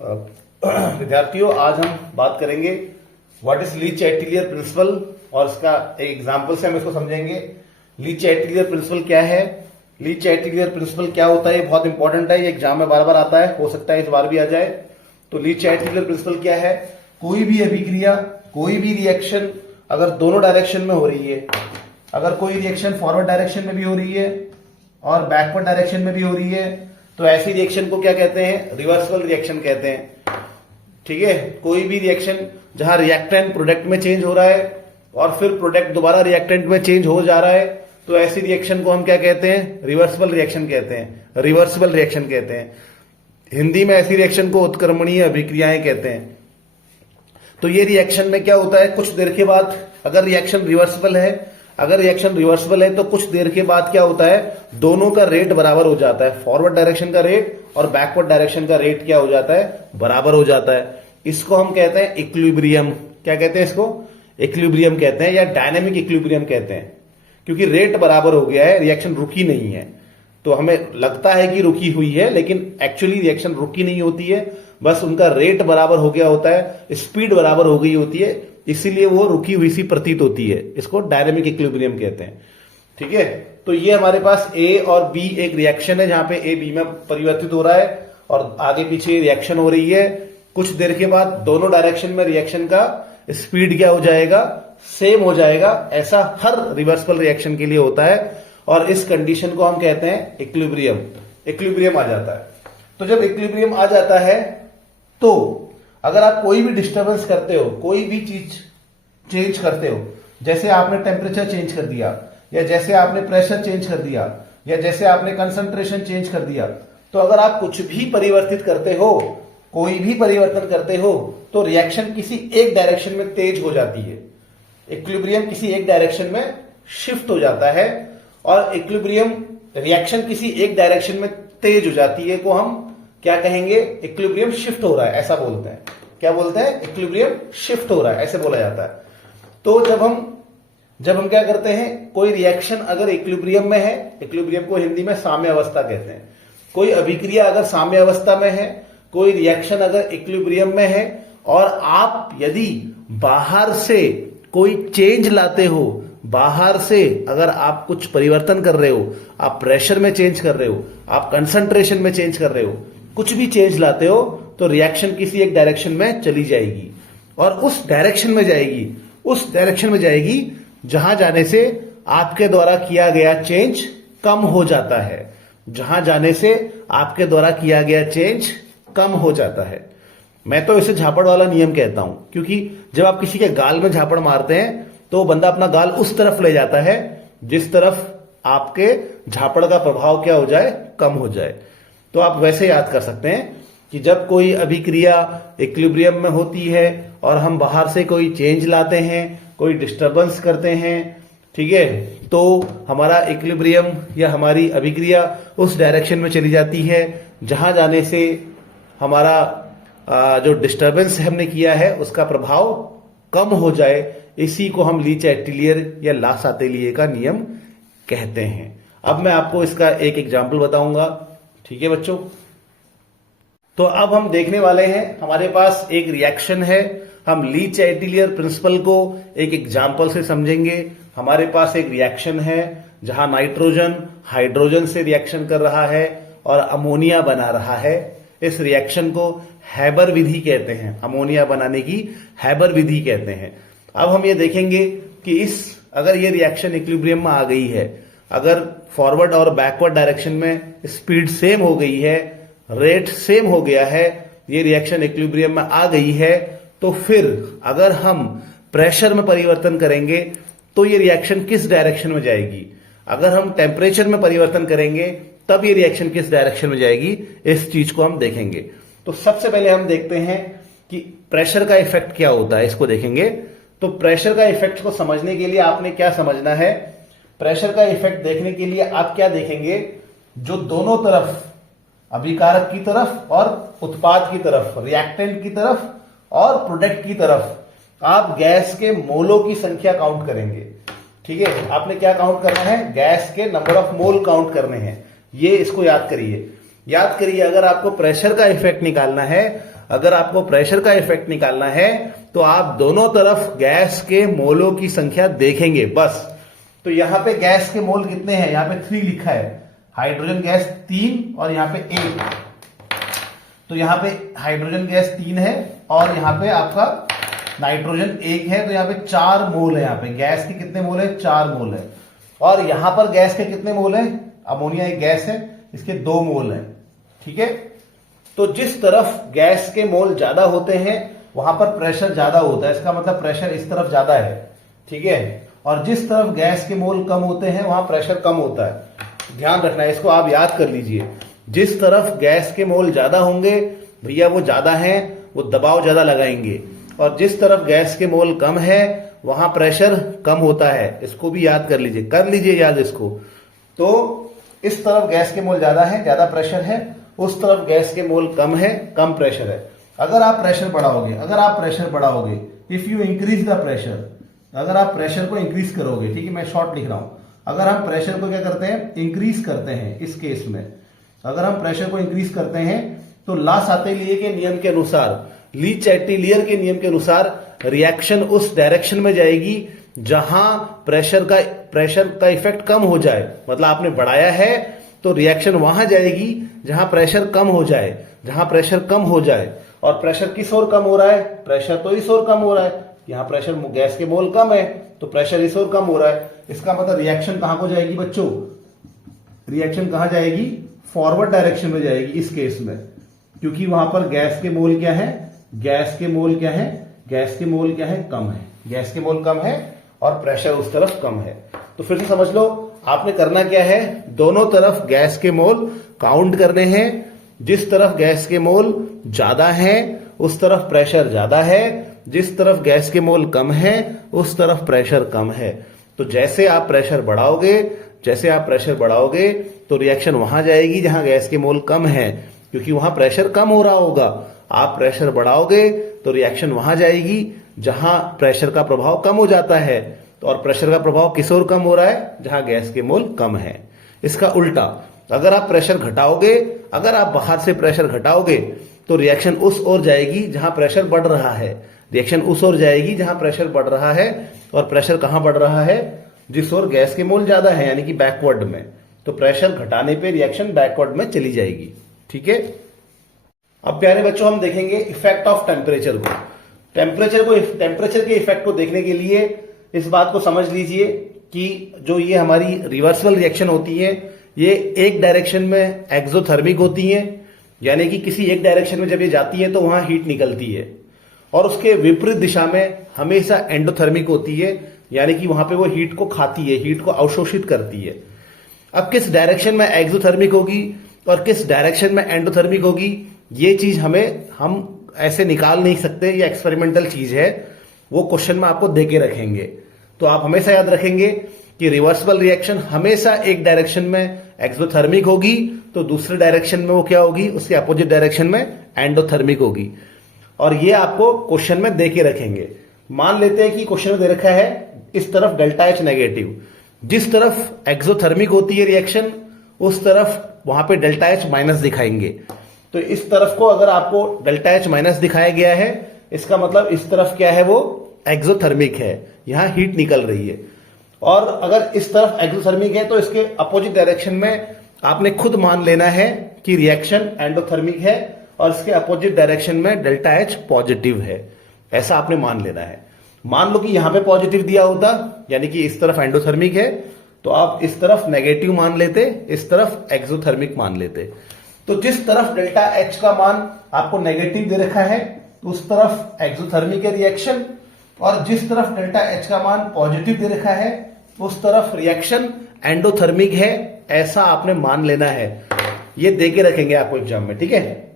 विद्यार्थियों, आज हम बात करेंगे व्हाट इज ली-चाइटलियर प्रिंसिपल और इसका एक एग्जांपल से हम इसको समझेंगे। ली-चाइटलियर प्रिंसिपल क्या है, ली-चाइटलियर प्रिंसिपल क्या होता है, ये बहुत इंपॉर्टेंट है, ये एग्जाम में बार बार आता है, हो सकता है इस बार भी आ जाए। तो ली-चाइटलियर प्रिंसिपल क्या है, कोई भी अभिक्रिया, कोई भी रिएक्शन अगर दोनों डायरेक्शन में हो रही है, अगर कोई रिएक्शन फॉरवर्ड डायरेक्शन में भी हो रही है और बैकवर्ड डायरेक्शन में भी हो रही है, तो ऐसी रिएक्शन को क्या कहते हैं, रिवर्सिबल रिएक्शन कहते हैं। ठीक है, कोई भी रिएक्शन जहां रिएक्टेंट प्रोडक्ट में चेंज हो रहा है और फिर प्रोडक्ट दोबारा रिएक्टेंट में चेंज हो जा रहा है, तो ऐसी रिएक्शन को हम क्या कहते हैं, रिवर्सिबल रिएक्शन कहते हैं, रिवर्सिबल रिएक्शन कहते हैं। हिंदी में ऐसी रिएक्शन को उत्क्रमणीय अभिक्रियाएं कहते हैं। तो ये रिएक्शन में क्या होता है, कुछ देर के बाद अगर रिएक्शन रिवर्सिबल है, अगर रिएक्शन रिवर्सिबल है तो कुछ देर के बाद क्या होता है, दोनों का रेट बराबर हो जाता है। फॉरवर्ड डायरेक्शन का रेट और बैकवर्ड डायरेक्शन का रेट क्या हो जाता है, बराबर हो जाता है। इसको हम कहते हैं इक्विलिब्रियम। क्या कहते हैं इसको, इक्विलिब्रियम कहते हैं या डायनेमिक इक्विलिब्रियम कहते हैं, क्योंकि रेट बराबर हो गया है, रिएक्शन रुकी नहीं है। तो हमें लगता है कि रुकी हुई है, लेकिन एक्चुअली रिएक्शन रुकी नहीं होती है, बस उनका रेट बराबर हो गया होता है, स्पीड बराबर हो गई होती है, इसीलिए वो रुकी हुई सी प्रतीत होती है। इसको डायनेमिक इक्विलिब्रियम कहते हैं। ठीक है, तो ये हमारे पास ए और बी एक रिएक्शन है, जहां पे ए बी में परिवर्तित हो रहा है और आगे पीछे रिएक्शन हो रही है। कुछ देर के बाद दोनों डायरेक्शन में रिएक्शन का स्पीड क्या हो जाएगा, सेम हो जाएगा। ऐसा हर रिवर्सिबल रिएक्शन के लिए होता है और इस कंडीशन को हम कहते हैं इक्विलिब्रियम। इक्विलिब्रियम आ जाता है। तो जब इक्विलिब्रियम आ जाता है तो अगर आप कोई भी डिस्टर्बेंस करते हो, कोई भी चीज चेंज करते हो, जैसे आपने टेम्परेचर चेंज कर दिया, या जैसे आपने प्रेशर चेंज कर दिया, या जैसे आपने कंसंट्रेशन चेंज कर दिया, तो अगर आप कुछ भी परिवर्तित करते हो, कोई भी परिवर्तन करते हो, तो रिएक्शन किसी एक डायरेक्शन में तेज हो जाती है। इक्विलिब्रियम किसी एक डायरेक्शन में शिफ्ट हो जाता है और इक्विलिब्रियम रिएक्शन किसी एक डायरेक्शन में तेज हो जाती है को हम क्या कहेंगे, इक्विलिब्रियम शिफ्ट हो रहा है, ऐसा बोलते हैं। क्या बोलते हैं, इक्विलिब्रियम शिफ्ट हो रहा है, ऐसे बोला जाता है। तो जब हम क्या करते हैं, कोई रिएक्शन अगर इक्विलिब्रियम में है, इक्विलिब्रियम को हिंदी में साम्य अवस्था कहते हैं। कोई अभिक्रिया अगर साम्य अवस्था में है, कोई रिएक्शन अगर इक्विलिब्रियम में है और आप यदि बाहर से कोई चेंज लाते हो, बाहर से अगर आप कुछ परिवर्तन कर रहे हो, आप प्रेशर में चेंज कर रहे हो, आप कंसंट्रेशन में चेंज कर रहे हो, कुछ भी चेंज लाते हो, तो रिएक्शन किसी एक डायरेक्शन में चली जाएगी और उस डायरेक्शन में जाएगी, उस डायरेक्शन में जाएगी जहां जाने से आपके द्वारा किया गया चेंज कम हो जाता है, जहां जाने से आपके द्वारा किया गया चेंज कम हो जाता है। मैं तो इसे झापड़ वाला नियम कहता हूं, क्योंकि जब आप किसी के गाल में झापड़ मारते हैं तो वो बंदा अपना गाल उस तरफ ले जाता है जिस तरफ आपके झापड़ का प्रभाव क्या हो जाए, कम हो जाए। तो आप वैसे याद कर सकते हैं कि जब कोई अभिक्रिया इक्विलिब्रियम में होती है और हम बाहर से कोई चेंज लाते हैं, कोई डिस्टर्बेंस करते हैं, ठीक है, तो हमारा इक्विलिब्रियम या हमारी अभिक्रिया उस डायरेक्शन में चली जाती है जहां जाने से हमारा जो डिस्टर्बेंस हमने किया है उसका प्रभाव कम हो जाए। इसी को हम ली-चाइटलियर या ला सातेलिए का नियम कहते हैं। अब मैं आपको इसका एक एग्जाम्पल बताऊंगा। ठीक है बच्चों, तो अब हम देखने वाले हैं, हमारे पास एक रिएक्शन है, हम ली-चाइटलियर प्रिंसिपल को एक एग्जाम्पल से समझेंगे। हमारे पास एक रिएक्शन है जहां नाइट्रोजन हाइड्रोजन से रिएक्शन कर रहा है और अमोनिया बना रहा है। इस रिएक्शन को हैबर विधि कहते हैं, अमोनिया बनाने की हैबर विधि कहते हैं। अब हम ये देखेंगे कि अगर ये रिएक्शन इक्विलिब्रियम में आ गई है, अगर फॉरवर्ड और बैकवर्ड डायरेक्शन में स्पीड सेम हो गई है, रेट सेम हो गया है, ये रिएक्शन इक्विलिब्रियम में आ गई है, तो फिर अगर हम प्रेशर में परिवर्तन करेंगे तो ये रिएक्शन किस डायरेक्शन में जाएगी, अगर हम टेम्परेचर में परिवर्तन करेंगे तब ये रिएक्शन किस डायरेक्शन में जाएगी, इस चीज को हम देखेंगे। तो सबसे पहले हम देखते हैं कि प्रेशर का इफेक्ट क्या होता है, इसको देखेंगे। तो प्रेशर का इफेक्ट को समझने के लिए आपने क्या समझना है, प्रेशर का इफेक्ट देखने के लिए आप क्या देखेंगे, जो दोनों तरफ, अभिकारक की तरफ और उत्पाद की तरफ, रिएक्टेंट की तरफ और प्रोडक्ट की तरफ, आप गैस के मोलों की संख्या काउंट करेंगे। ठीक है, आपने क्या काउंट करना है, गैस के नंबर ऑफ मोल काउंट करने हैं। ये इसको याद करिए, याद करिए। अगर आपको प्रेशर का इफेक्ट निकालना है, अगर आपको प्रेशर का इफेक्ट निकालना है तो आप दोनों तरफ गैस के मोलों की संख्या देखेंगे बस। तो यहां पे गैस के मोल कितने हैं, यहां पे 3 लिखा है, हाइड्रोजन गैस 3 और यहां पे 1। तो यहां पे हाइड्रोजन गैस 3 है और यहां पे आपका नाइट्रोजन 1 है, तो यहां पे 4 मोल है। यहां पे गैस के कितने मोल है, 4 मोल है। और यहां पर गैस के कितने मोल है, अमोनिया एक गैस है, इसके 2 मोल है। ठीक है, तो जिस तरफ गैस के मोल ज्यादा होते हैं वहां पर प्रेशर ज्यादा होता है, इसका मतलब प्रेशर इस तरफ ज्यादा है। ठीक है, और जिस तरफ गैस के मोल कम होते हैं वहां प्रेशर कम होता है। ध्यान रखना है, इसको आप याद कर लीजिए। जिस तरफ गैस के मोल ज्यादा होंगे भैया वो ज्यादा है, वो दबाव ज्यादा लगाएंगे, और जिस तरफ गैस के मोल कम है वहां प्रेशर कम होता है। इसको भी याद कर लीजिए, कर लीजिए याद इसको। तो इस तरफ गैस के मोल ज्यादा है, ज्यादा प्रेशर है, उस तरफ गैस के मोल कम है, कम प्रेशर है। अगर आप प्रेशर बढ़ाओगे, if you increase the pressure, अगर आप प्रेशर को इंक्रीज करोगे, ठीक है, मैं शॉर्ट लिख रहा हूं, अगर हम प्रेशर को क्या करते हैं, इंक्रीज करते हैं, इस केस में अगर हम प्रेशर को इंक्रीज करते हैं तो ला सातेलिए के नियम के अनुसार, ली चैटिलियर के नियम के अनुसार रिएक्शन उस डायरेक्शन में जाएगी जहां प्रेशर का इफेक्ट कम हो जाए। मतलब आपने बढ़ाया है तो रिएक्शन वहां जाएगी जहां प्रेशर कम हो जाए, जहां प्रेशर कम हो जाए। और प्रेशर किस ओर कम हो रहा है, प्रेशर तो इस ओर कम हो रहा है, यहां प्रेशर गैस के मोल कम है तो प्रेशर इस ओर कम हो रहा है। इसका मतलब रिएक्शन कहां को जाएगी बच्चों, रिएक्शन कहां जाएगी, फॉरवर्ड डायरेक्शन में जाएगी इस केस में, क्योंकि वहां पर गैस के मोल क्या है, गैस के मोल क्या है, गैस के मोल क्या है, कम है, गैस के मोल कम है और प्रेशर उस तरफ कम है। तो फिर से समझ लो, आपने करना क्या है, दोनों तरफ गैस के मोल काउंट करने हैं। जिस तरफ गैस के मोल ज्यादा है उस तरफ प्रेशर ज्यादा है, जिस तरफ गैस के मोल कम है उस तरफ प्रेशर कम है। तो जैसे आप प्रेशर बढ़ाओगे तो रिएक्शन वहां जाएगी जहां गैस के मोल कम है, क्योंकि वहां प्रेशर कम हो रहा होगा। आप प्रेशर बढ़ाओगे तो रिएक्शन वहां जाएगी जहां प्रेशर का प्रभाव कम हो जाता है, तो और प्रेशर का प्रभाव किस ओर कम हो रहा है, जहां गैस के मोल कम है। इसका उल्टा, अगर आप प्रेशर घटाओगे, अगर आप बाहर से प्रेशर घटाओगे तो रिएक्शन उस ओर जाएगी जहां प्रेशर बढ़ रहा है, रिएक्शन उस ओर जाएगी जहां प्रेशर बढ़ रहा है। और प्रेशर कहां बढ़ रहा है, जिस ओर गैस के मोल ज्यादा है, यानी कि बैकवर्ड में। तो प्रेशर घटाने पे रिएक्शन बैकवर्ड में चली जाएगी। ठीक है, अब प्यारे बच्चों हम देखेंगे इफेक्ट ऑफ टेम्परेचर को। टेम्परेचर के इफेक्ट को देखने के लिए इस बात को समझ लीजिए कि जो ये हमारी रिवर्सिबल रिएक्शन होती है ये एक डायरेक्शन में एक्सोथर्मिक होती है, यानी कि किसी एक डायरेक्शन में जब ये जाती है तो वहां हीट निकलती है, और उसके विपरीत दिशा में हमेशा एंडोथर्मिक होती है, यानी कि वहां पे वो हीट को खाती है, हीट को अवशोषित करती है। अब किस डायरेक्शन में एक्सोथर्मिक होगी और किस डायरेक्शन में एंडोथर्मिक होगी, ये चीज हम ऐसे निकाल नहीं सकते, ये एक्सपेरिमेंटल चीज है, वो क्वेश्चन में आपको देके रखेंगे। तो आप हमेशा याद रखेंगे कि रिवर्सिबल रिएक्शन हमेशा एक डायरेक्शन में एक्सोथर्मिक होगी तो दूसरे डायरेक्शन में वो क्या होगी, उसके अपोजिट डायरेक्शन में एंडोथर्मिक होगी। और ये आपको क्वेश्चन में देके रखेंगे। मान लेते हैं कि क्वेश्चन में दे रखा है इस तरफ डेल्टा एच नेगेटिव, जिस तरफ एक्सोथर्मिक होती है रिएक्शन उस तरफ वहां पे डेल्टा एच माइनस दिखाएंगे। तो इस तरफ को अगर आपको डेल्टा एच माइनस दिखाया गया है, इसका मतलब इस तरफ क्या है, वो एक्सोथर्मिक है, यहां हीट निकल रही है। और अगर इस तरफ एक्सोथर्मिक है तो इसके अपोजिट डायरेक्शन में आपने खुद मान लेना है कि रिएक्शन एंडोथर्मिक है और इसके अपोजिट डायरेक्शन में डेल्टा एच पॉजिटिव है, ऐसा आपने मान लेना है। मान लो कि यहां पे पॉजिटिव दिया होता, यानी कि इस तरफ एंडोथर्मिक है, तो आप इस तरफ नेगेटिव मान लेते, इस तरफ एक्सोथर्मिक मान लेते। तो जिस तरफ डेल्टा एच का मान आपको नेगेटिव दे रखा है उस तरफ एक्सोथर्मिक है रिएक्शन, और जिस तरफ डेल्टा एच का मान पॉजिटिव दे रखा है उस तरफ रिएक्शन एंडोथर्मिक है, ऐसा आपने मान लेना है। ये देके रखेंगे आपको एग्जाम में, ठीक है।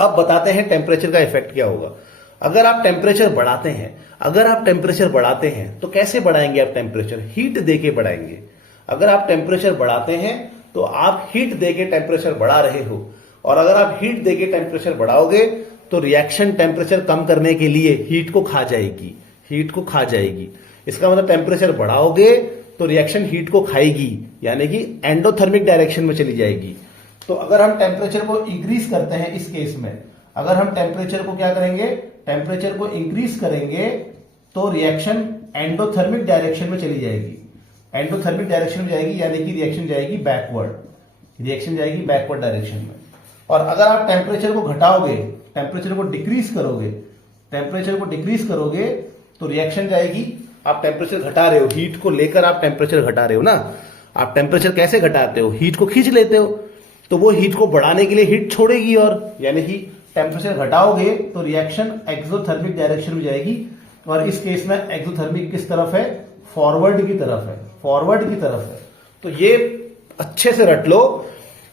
अब बताते हैं टेम्परेचर का इफेक्ट क्या होगा। अगर आप टेम्परेचर बढ़ाते हैं तो कैसे बढ़ाएंगे आप टेम्परेचर, हीट देके बढ़ाएंगे। अगर आप टेम्परेचर बढ़ाते हैं तो आप हीट देके टेम्परेचर बढ़ा रहे हो, और अगर आप हीट देके टेम्परेचर बढ़ाओगे तो रिएक्शन टेम्परेचर कम करने के लिए हीट को खा जाएगी। इसका मतलब टेम्परेचर बढ़ाओगे तो रिएक्शन हीट को खाएगी, यानी कि एंडोथर्मिक डायरेक्शन में चली जाएगी। तो अगर हम टेम्परेचर को इंक्रीज करते हैं, इस केस में अगर हम टेम्परेचर को क्या करेंगे, टेम्परेचर को इंक्रीज करेंगे तो रिएक्शन एंडोथर्मिक डायरेक्शन में चली जाएगी, एंडोथर्मिक डायरेक्शन में जाएगी, यानी कि रिएक्शन जाएगी बैकवर्ड, रिएक्शन जाएगी बैकवर्ड डायरेक्शन में। और अगर आप टेम्परेचर को घटाओगे, टेम्परेचर को डिक्रीज करोगे, टेम्परेचर को डिक्रीज करोगे तो रिएक्शन जाएगी, आप टेम्परेचर घटा रहे हो, हीट को लेकर आप टेम्परेचर घटा रहे हो ना, आप टेम्परेचर कैसे घटाते हो, हीट को खींच लेते हो, तो वो हीट को बढ़ाने के लिए हीट छोड़ेगी, और यानी कि टेम्परेचर घटाओगे तो रिएक्शन एक्सोथर्मिक डायरेक्शन में जाएगी। और इस केस में एक्सोथर्मिक किस तरफ है, फॉरवर्ड की तरफ है, फॉरवर्ड की तरफ है। तो ये अच्छे से रट लो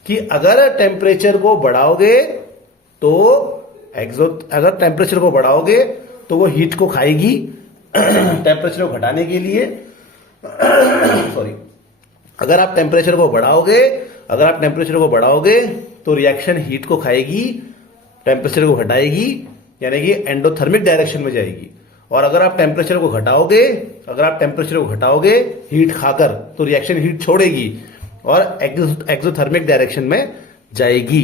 कि अगर टेम्परेचर को बढ़ाओगे तो अगर टेम्परेचर को बढ़ाओगे तो वो हीट को खाएगी टेम्परेचर को घटाने के लिए सॉरी, अगर आप टेम्परेचर को बढ़ाओगे, अगर आप टेम्परेचर को बढ़ाओगे तो रिएक्शन हीट को खाएगी, टेम्परेचर को घटाएगी, यानी कि एंडोथर्मिक डायरेक्शन में जाएगी। और अगर आप टेम्परेचर को घटाओगे, अगर आप टेम्परेचर को घटाओगे हीट खाकर, तो रिएक्शन हीट छोड़ेगी और एक्सोथर्मिक डायरेक्शन में जाएगी।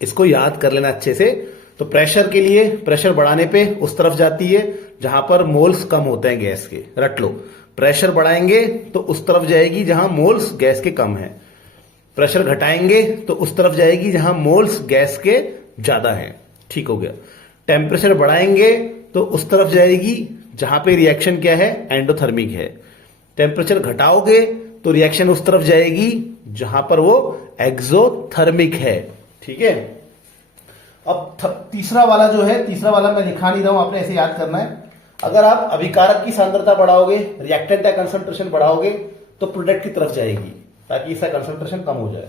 इसको याद कर लेना अच्छे से। तो प्रेशर के लिए, प्रेशर बढ़ाने पे उस तरफ जाती है जहां पर मोल्स कम होते हैं गैस के, रट लो। प्रेशर बढ़ाएंगे तो उस तरफ जाएगी जहां मोल्स गैस के कम है, प्रेशर घटाएंगे तो उस तरफ जाएगी जहां मोल्स गैस के ज्यादा है। ठीक हो गया। टेम्परेचर बढ़ाएंगे तो उस तरफ जाएगी जहां पे रिएक्शन क्या है, एंडोथर्मिक है। टेम्परेचर घटाओगे तो रिएक्शन उस तरफ जाएगी जहां पर वो एक्सोथर्मिक है। ठीक है। अब तीसरा वाला जो है, तीसरा वाला मैं लिखा नहीं रहा हूं, आपने ऐसे याद करना है। अगर आप अभिकारक की सांद्रता बढ़ाओगे, रिएक्टेंट का कंसंट्रेशन बढ़ाओगे तो प्रोडक्ट की तरफ जाएगी ताकि इसका कंसंट्रेशन कम हो जाए।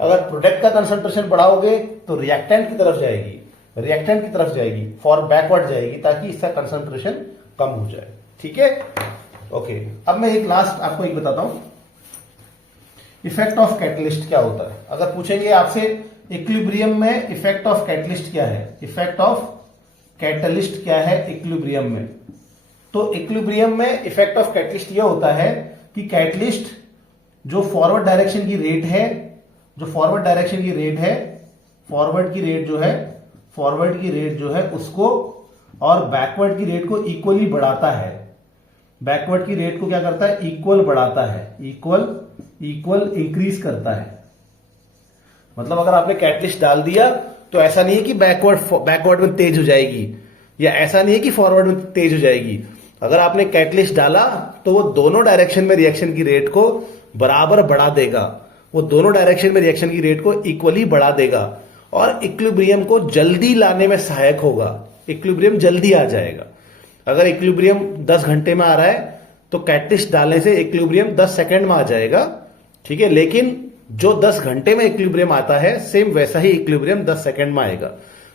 अगर प्रोडक्ट का कंसंट्रेशन बढ़ाओगे तो रिएक्टेंट की तरफ जाएगी, रिएक्टेंट की तरफ जाएगी, फॉर बैकवर्ड जाएगी ताकि इसका कंसंट्रेशन कम हो जाए। ठीक है, ओके। अब मैं एक लास्ट आपको एक बताता हूं, इफेक्ट ऑफ कैटलिस्ट क्या होता है। अगर पूछेंगे आपसे इक्विलिब्रियम में इफेक्ट ऑफ कैटलिस्ट क्या है, इफेक्ट ऑफ कैटलिस्ट क्या है इक्विलिब्रियम में, तो इक्विलिब्रियम में इफेक्ट ऑफ कैटलिस्ट यह होता है कि कैटलिस्ट जो फॉरवर्ड डायरेक्शन की रेट है, जो फॉरवर्ड डायरेक्शन की रेट है, फॉरवर्ड की रेट जो है, फॉरवर्ड की रेट जो है उसको और बैकवर्ड की रेट को इक्वली बढ़ाता है। बैकवर्ड की रेट को क्या करता है, इक्वल बढ़ाता है, इक्वल इंक्रीज करता है। मतलब अगर आपने कैटलिस्ट डाल दिया तो ऐसा नहीं है कि बैकवर्ड में तेज हो जाएगी, या ऐसा नहीं है कि फॉरवर्ड में तेज हो जाएगी। अगर आपने कैटलिस्ट डाला तो वो दोनों डायरेक्शन में रिएक्शन की रेट को बराबर बढ़ा देगा, वो दोनों डायरेक्शन में रिएक्शन की रेट को इक्वली बढ़ा देगा और इक्विलिब्रियम को जल्दी लाने में सहायक होगा। इक्विलिब्रियम जल्दी आ जाएगा। अगर इक्विलिब्रियम 10 घंटे में आ रहा है तो कैटलिस्ट डालने से इक्विलिब्रियम 10 सेकंड में आ जाएगा। ठीक है, लेकिन जो 10 घंटे में इक्विलिब्रियम आता है सेम वैसा ही इक्विलिब्रियम 10 सेकंड में आएगा।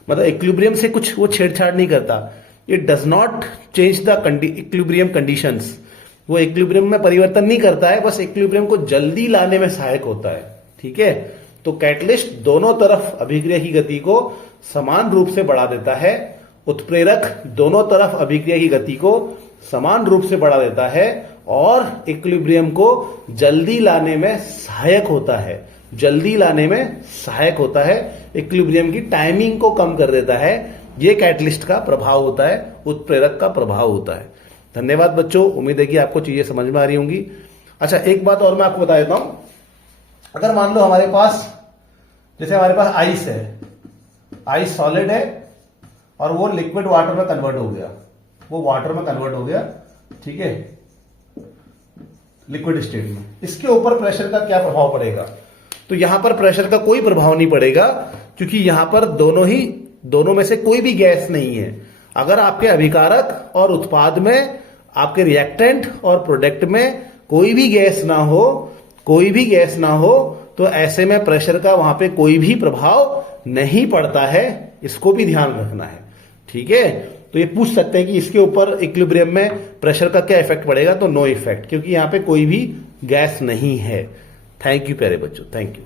मतलब इक्विलिब्रियम से कुछ वो छेड़छाड़ नहीं करता, it does not change the equilibrium conditions. वो इक्विलिब्रियम में परिवर्तन नहीं करता है, बस इक्विलिब्रियम को जल्दी लाने में सहायक होता है। ठीक है, तो कैटलिस्ट दोनों तरफ अभिक्रिया की गति को समान रूप से बढ़ा देता है, उत्प्रेरक दोनों तरफ अभिक्रिया की गति को समान रूप से बढ़ा देता है और इक्विलिब्रियम को जल्दी लाने में सहायक होता है, जल्दी लाने में सहायक होता है, इक्विलिब्रियम की टाइमिंग को कम कर देता है। यह कैटलिस्ट का प्रभाव होता है, उत्प्रेरक का प्रभाव होता है। धन्यवाद बच्चों, उम्मीद है कि आपको चीजें समझ में आ रही होंगी। अच्छा, एक बात और मैं आपको बता देता हूं। अगर मान लो हमारे पास, जैसे हमारे पास आइस है, आइस सॉलिड है और वो लिक्विड वाटर में कन्वर्ट हो गया, वो वाटर में कन्वर्ट हो गया, ठीक है, लिक्विड स्टेट में। इसके ऊपर प्रेशर का क्या प्रभाव पड़ेगा? तो यहां पर प्रेशर का कोई प्रभाव नहीं पड़ेगा, क्योंकि यहां पर दोनों में से कोई भी गैस नहीं है। अगर आपके अभिकारक और उत्पाद में, आपके रिएक्टेंट और प्रोडक्ट में कोई भी गैस ना हो, कोई भी गैस ना हो, तो ऐसे में प्रेशर का वहां पे कोई भी प्रभाव नहीं पड़ता है। इसको भी ध्यान रखना है। ठीक है, तो ये पूछ सकते हैं कि इसके ऊपर इक्विलिब्रियम में प्रेशर का क्या इफेक्ट पड़ेगा, तो नो इफेक्ट, क्योंकि यहां पे कोई भी गैस नहीं है। थैंक यू प्यारे बच्चों, थैंक यू।